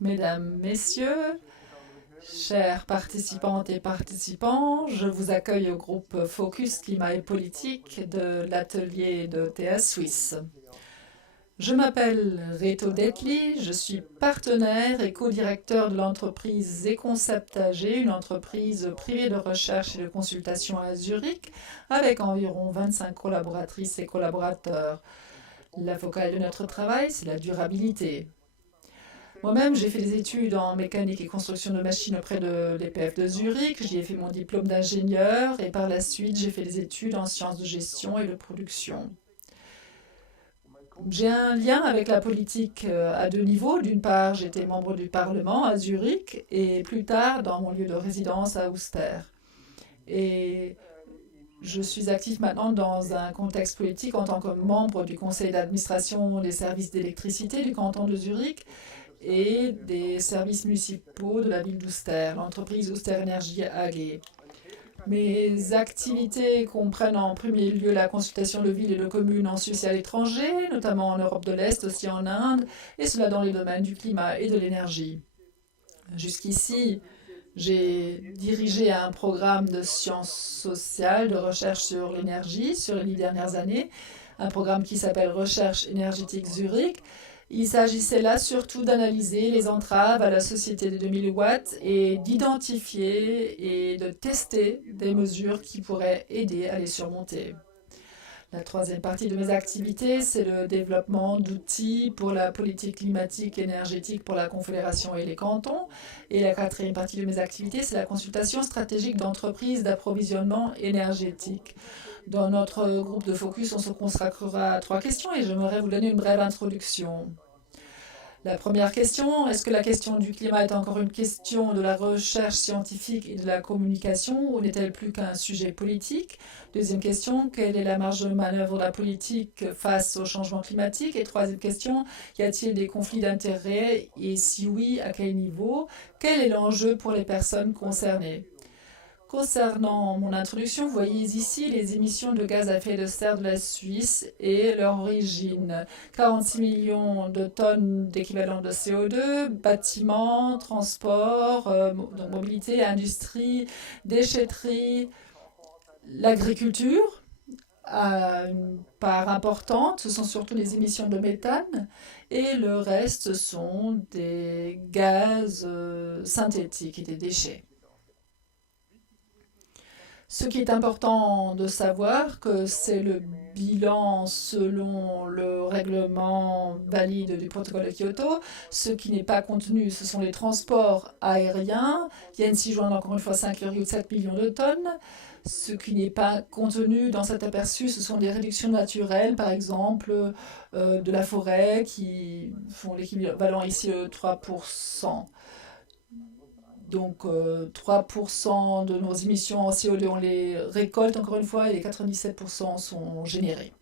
Mesdames, Messieurs, chers participantes et participants, je vous accueille au groupe Focus Climat et Politique de l'atelier de TS Suisse. Je m'appelle Reto Detli, je suis partenaire et co-directeur de l'entreprise Econcept AG, une entreprise privée de recherche et de consultation à Zurich, avec environ 25 collaboratrices et collaborateurs. La focale de notre travail, c'est la durabilité. Moi-même, j'ai fait des études en mécanique et construction de machines auprès de l'EPF de Zurich. J'y ai fait mon diplôme d'ingénieur et par la suite, j'ai fait des études en sciences de gestion et de production. J'ai un lien avec la politique à deux niveaux. D'une part, j'étais membre du Parlement à Zurich et plus tard dans mon lieu de résidence à Ouster. Et je suis actif maintenant dans un contexte politique en tant que membre du conseil d'administration des services d'électricité du canton de Zurich et des services municipaux de la ville d'Ouster, l'entreprise Ouster Energie AG. Mes activités comprennent en premier lieu la consultation de villes et de communes en Suisse et à l'étranger, notamment en Europe de l'Est, aussi en Inde, et cela dans les domaines du climat et de l'énergie. Jusqu'ici, j'ai dirigé un programme de sciences sociales, de recherche sur l'énergie sur les 10 dernières années, un programme qui s'appelle Recherche énergétique Zurich. Il s'agissait là surtout d'analyser les entraves à la société des 2000 watts et d'identifier et de tester des mesures qui pourraient aider à les surmonter. La troisième partie de mes activités, c'est le développement d'outils pour la politique climatique et énergétique pour la Confédération et les cantons. Et la quatrième partie de mes activités, c'est la consultation stratégique d'entreprises d'approvisionnement énergétique. Dans notre groupe de focus, on se consacrera à 3 questions et j'aimerais vous donner une brève introduction. La première question, est-ce que la question du climat est encore une question de la recherche scientifique et de la communication ou n'est-elle plus qu'un sujet politique? Deuxième question, quelle est la marge de manœuvre de la politique face au changement climatique? Et troisième question, y a-t-il des conflits d'intérêts et si oui, à quel niveau? Quel est l'enjeu pour les personnes concernées? Concernant mon introduction, vous voyez ici les émissions de gaz à effet de serre de la Suisse et leur origine. 46 millions de tonnes d'équivalent de CO2, bâtiments, transport, donc mobilité, industrie, déchetterie, l'agriculture a une part importante, ce sont surtout les émissions de méthane et le reste sont des gaz synthétiques et des déchets. Ce qui est important de savoir, que c'est le bilan selon le règlement valide du protocole de Kyoto. Ce qui n'est pas contenu, ce sont les transports aériens. Viennent s'y joindre encore une fois 5,7 millions de tonnes. Ce qui n'est pas contenu dans cet aperçu, ce sont des réductions naturelles, par exemple de la forêt, qui font l'équivalent ici de 3%. Donc 3% de nos émissions en CO2, on les récolte encore une fois et les 97% sont générés.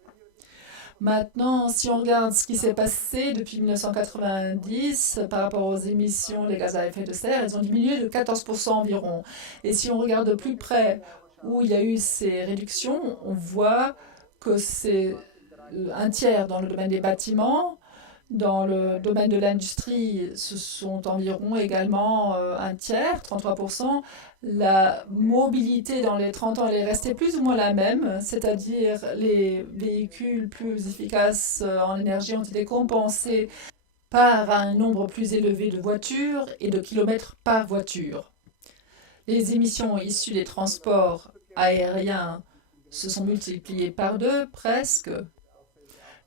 Maintenant, si on regarde ce qui s'est passé depuis 1990 par rapport aux émissions des gaz à effet de serre, elles ont diminué de 14% environ. Et si on regarde de plus près où il y a eu ces réductions, on voit que c'est un tiers dans le domaine des bâtiments. Dans le domaine de l'industrie, ce sont environ également un tiers, 33%. La mobilité dans les 30 ans, elle est restée plus ou moins la même, c'est-à-dire les véhicules plus efficaces en énergie ont été compensés par un nombre plus élevé de voitures et de kilomètres par voiture. Les émissions issues des transports aériens se sont multipliées par 2 presque.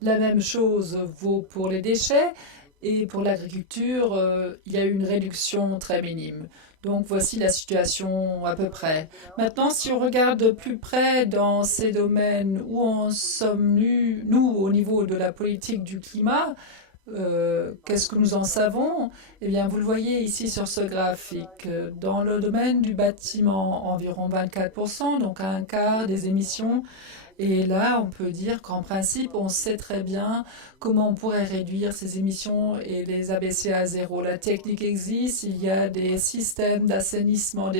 La même chose vaut pour les déchets et pour l'agriculture, il y a eu une réduction très minime. Donc voici la situation à peu près. Maintenant, si on regarde de plus près dans ces domaines où en sommes-nous, nous, au niveau de la politique du climat, qu'est-ce que nous en savons? Eh bien, vous le voyez ici sur ce graphique. Dans le domaine du bâtiment, environ 24%, donc un quart des émissions. Et là, on peut dire qu'en principe, on sait très bien comment on pourrait réduire ces émissions et les abaisser à zéro. La technique existe, il y a des systèmes d'assainissement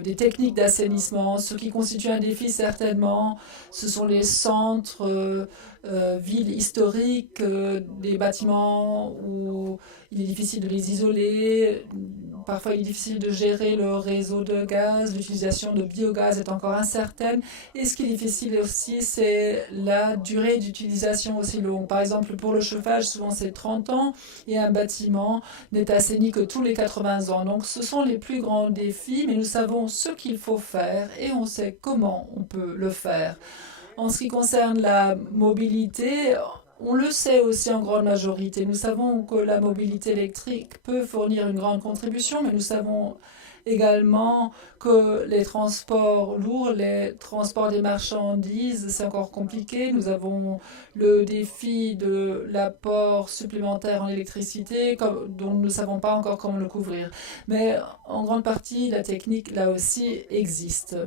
des techniques d'assainissement. Ce qui constitue un défi certainement, ce sont les centres, villes historiques, des bâtiments où il est difficile de les isoler. Parfois, il est difficile de gérer le réseau de gaz. L'utilisation de biogaz est encore incertaine. Et ce qui est difficile aussi, c'est la durée d'utilisation aussi longue. Par exemple, pour le chauffage, souvent c'est 30 ans et un bâtiment n'est assaini que tous les 80 ans. Donc, ce sont les plus grands défis, mais nous savons ce qu'il faut faire et on sait comment on peut le faire. En ce qui concerne la mobilité, on le sait aussi en grande majorité. Nous savons que la mobilité électrique peut fournir une grande contribution, mais nous savons également que les transports lourds, les transports des marchandises, c'est encore compliqué. Nous avons le défi de l'apport supplémentaire en électricité, dont nous ne savons pas encore comment le couvrir. Mais en grande partie, la technique, là aussi, existe.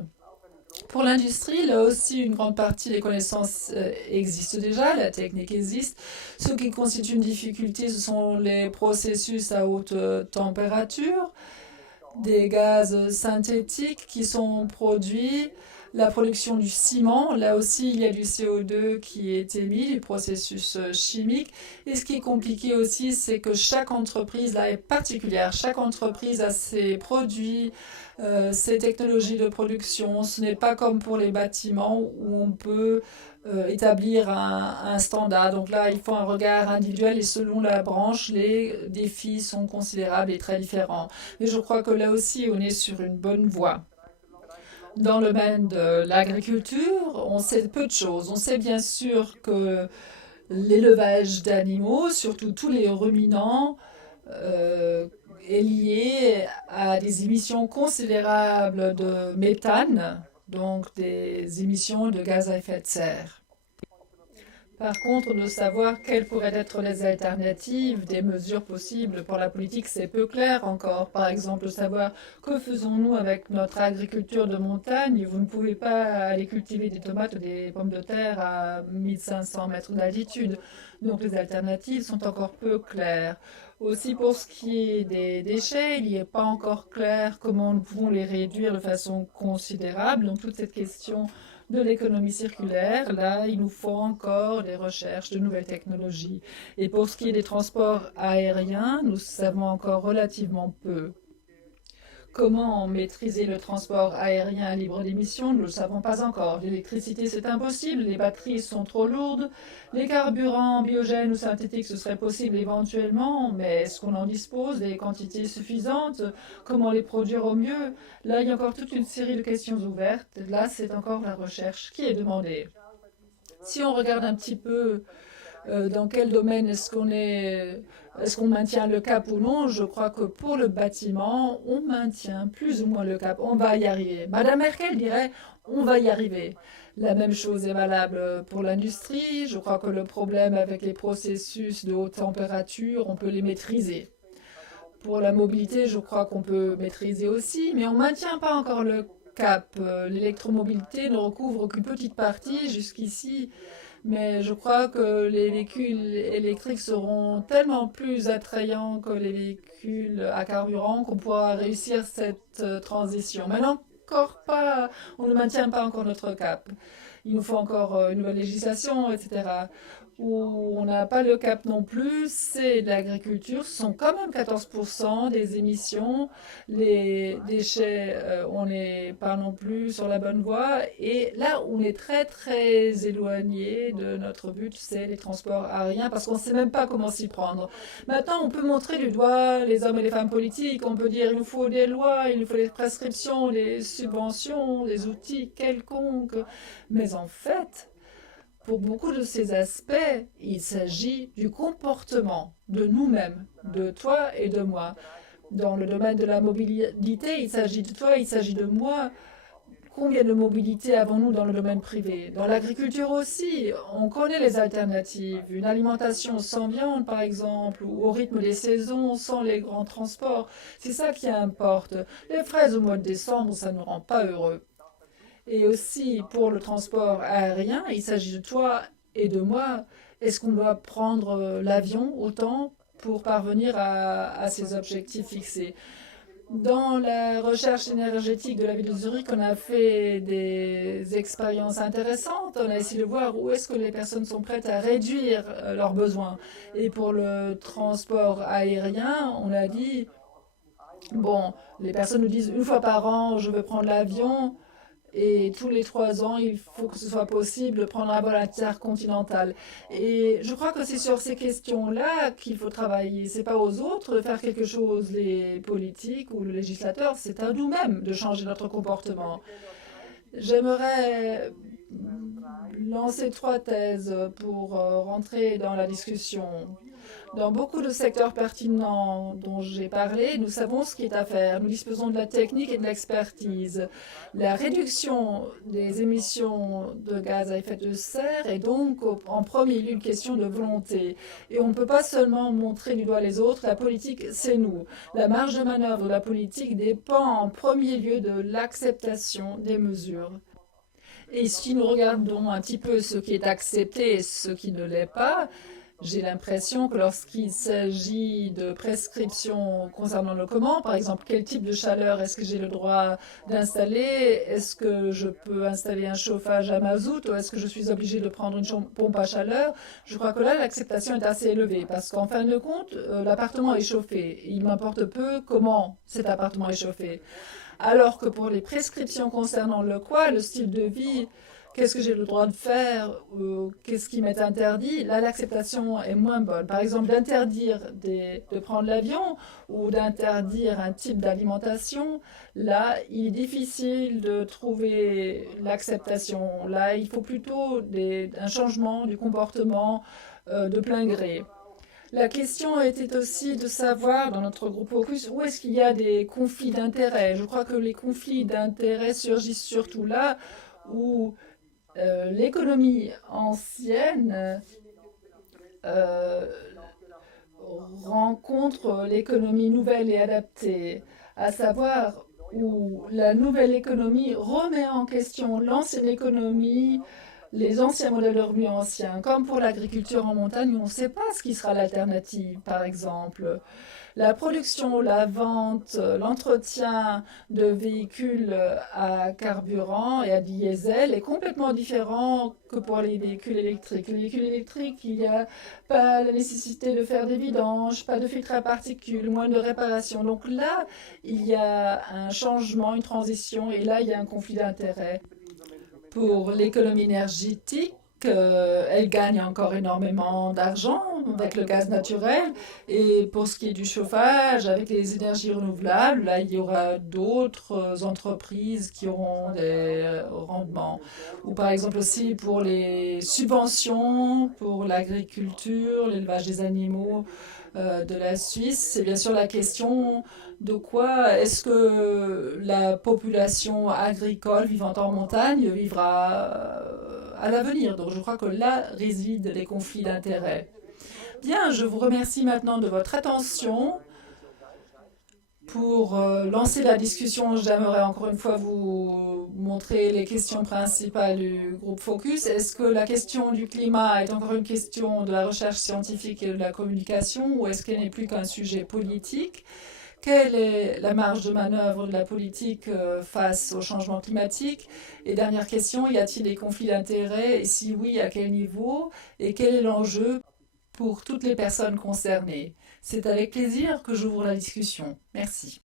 Pour l'industrie, là aussi, une grande partie des connaissances existent déjà, la technique existe. Ce qui constitue une difficulté, ce sont les processus à haute température, des gaz synthétiques qui sont produits, la production du ciment. Là aussi, il y a du CO2 qui est émis, du processus chimique. Et ce qui est compliqué aussi, c'est que chaque entreprise là est particulière. Chaque entreprise a ses produits, ses technologies de production. Ce n'est pas comme pour les bâtiments où on peut établir un standard. Donc là, il faut un regard individuel et selon la branche, les défis sont considérables et très différents. Mais je crois que là aussi, on est sur une bonne voie. Dans le domaine de l'agriculture, on sait peu de choses. On sait bien sûr que l'élevage d'animaux, surtout tous les ruminants, est lié à des émissions considérables de méthane, donc des émissions de gaz à effet de serre. Par contre, de savoir quelles pourraient être les alternatives, des mesures possibles pour la politique, c'est peu clair encore. Par exemple, savoir que faisons-nous avec notre agriculture de montagne. Vous ne pouvez pas aller cultiver des tomates ou des pommes de terre à 1500 mètres d'altitude. Donc les alternatives sont encore peu claires. Aussi pour ce qui est des déchets, il n'est pas encore clair comment nous pouvons les réduire de façon considérable. Donc toute cette question de l'économie circulaire, là, il nous faut encore des recherches de nouvelles technologies. Et pour ce qui est des transports aériens, nous savons encore relativement peu. Comment maîtriser le transport aérien libre d'émissions? Nous ne le savons pas encore. L'électricité, c'est impossible. Les batteries sont trop lourdes. Les carburants biogènes ou synthétiques, ce serait possible éventuellement, mais est-ce qu'on en dispose des quantités suffisantes? Comment les produire au mieux? Là, il y a encore toute une série de questions ouvertes. Là, c'est encore la recherche qui est demandée. Si on regarde un petit peu dans quel domaine est-ce qu'on maintient le cap ou non? Je crois que pour le bâtiment, on maintient plus ou moins le cap. On va y arriver. Madame Merkel dirait, on va y arriver. La même chose est valable pour l'industrie. Je crois que le problème avec les processus de haute température, on peut les maîtriser. Pour la mobilité, je crois qu'on peut maîtriser aussi, mais on ne maintient pas encore le cap. L'électromobilité ne recouvre qu'une petite partie jusqu'ici. Mais je crois que les véhicules électriques seront tellement plus attrayants que les véhicules à carburant qu'on pourra réussir cette transition. Mais encore pas, on ne maintient pas encore notre cap. Il nous faut encore une nouvelle législation, etc. Où on n'a pas le cap non plus, c'est de l'agriculture. Ce sont quand même 14% des émissions. Les déchets, on n'est pas non plus sur la bonne voie. Et là, on est très, très éloigné de notre but, c'est les transports aériens, parce qu'on ne sait même pas comment s'y prendre. Maintenant, on peut montrer du doigt les hommes et les femmes politiques. On peut dire il nous faut des lois, il nous faut des prescriptions, des subventions, des outils quelconques. Mais en fait, pour beaucoup de ces aspects, il s'agit du comportement de nous-mêmes, de toi et de moi. Dans le domaine de la mobilité, il s'agit de toi, il s'agit de moi. Combien de mobilité avons-nous dans le domaine privé? Dans l'agriculture aussi, on connaît les alternatives. Une alimentation sans viande, par exemple, ou au rythme des saisons, sans les grands transports. C'est ça qui importe. Les fraises au mois de décembre, ça ne nous rend pas heureux. Et aussi pour le transport aérien, il s'agit de toi et de moi. Est-ce qu'on doit prendre l'avion autant pour parvenir à ces objectifs fixés? Dans la recherche énergétique de la ville de Zurich, on a fait des expériences intéressantes. On a essayé de voir où est-ce que les personnes sont prêtes à réduire leurs besoins. Et pour le transport aérien, on a dit, bon, les personnes nous disent une fois par an, je veux prendre l'avion. Et tous les 3 ans, il faut que ce soit possible de prendre un vol intercontinental. Et je crois que c'est sur ces questions-là qu'il faut travailler. C'est pas aux autres de faire quelque chose, les politiques ou le législateur. C'est à nous-mêmes de changer notre comportement. J'aimerais lancer 3 thèses pour rentrer dans la discussion. Dans beaucoup de secteurs pertinents dont j'ai parlé, nous savons ce qui est à faire. Nous disposons de la technique et de l'expertise. La réduction des émissions de gaz à effet de serre est donc en premier lieu une question de volonté. Et on ne peut pas seulement montrer du doigt les autres. La politique, c'est nous. La marge de manœuvre de la politique dépend en premier lieu de l'acceptation des mesures. Et si nous regardons un petit peu ce qui est accepté et ce qui ne l'est pas, j'ai l'impression que lorsqu'il s'agit de prescriptions concernant le comment, par exemple, quel type de chaleur est-ce que j'ai le droit d'installer? Est-ce que je peux installer un chauffage à mazout ou est-ce que je suis obligé de prendre une pompe à chaleur? Je crois que là, l'acceptation est assez élevée parce qu'en fin de compte, l'appartement est chauffé. Il m'importe peu comment cet appartement est chauffé. Alors que pour les prescriptions concernant le quoi, le style de vie, qu'est-ce que j'ai le droit de faire, qu'est-ce qui m'est interdit, là l'acceptation est moins bonne. Par exemple, d'interdire de prendre l'avion ou d'interdire un type d'alimentation, là il est difficile de trouver l'acceptation. Là il faut plutôt un changement du comportement de plein gré. La question était aussi de savoir, dans notre groupe Focus, où est-ce qu'il y a des conflits d'intérêts. Je crois que les conflits d'intérêts surgissent surtout là où l'économie ancienne euh, rencontre l'économie nouvelle et adaptée, à savoir où la nouvelle économie remet en question l'ancienne économie, les anciens modèles de revenus anciens, comme pour l'agriculture en montagne, on ne sait pas ce qui sera l'alternative, par exemple. La production, la vente, l'entretien de véhicules à carburant et à diesel est complètement différent que pour les véhicules électriques. Les véhicules électriques, il n'y a pas la nécessité de faire des vidanges, pas de filtre à particules, moins de réparation. Donc là, il y a un changement, une transition, et là, il y a un conflit d'intérêts. Pour l'économie énergétique, elle gagne encore énormément d'argent avec le gaz naturel. Et pour ce qui est du chauffage, avec les énergies renouvelables, là, il y aura d'autres entreprises qui auront des rendements. Ou par exemple aussi pour les subventions, pour l'agriculture, l'élevage des animaux de la Suisse, c'est bien sûr la question de quoi est-ce que la population agricole vivant en montagne vivra à l'avenir. Donc je crois que là résident les conflits d'intérêts. Bien, je vous remercie maintenant de votre attention. Pour lancer la discussion, j'aimerais encore une fois vous montrer les questions principales du groupe Focus. Est-ce que la question du climat est encore une question de la recherche scientifique et de la communication ou est-ce qu'elle n'est plus qu'un sujet politique? Quelle est la marge de manœuvre de la politique face au changement climatique? Et dernière question, y a-t-il des conflits d'intérêts? Et si oui, à quel niveau? Et quel est l'enjeu pour toutes les personnes concernées? C'est avec plaisir que j'ouvre la discussion. Merci.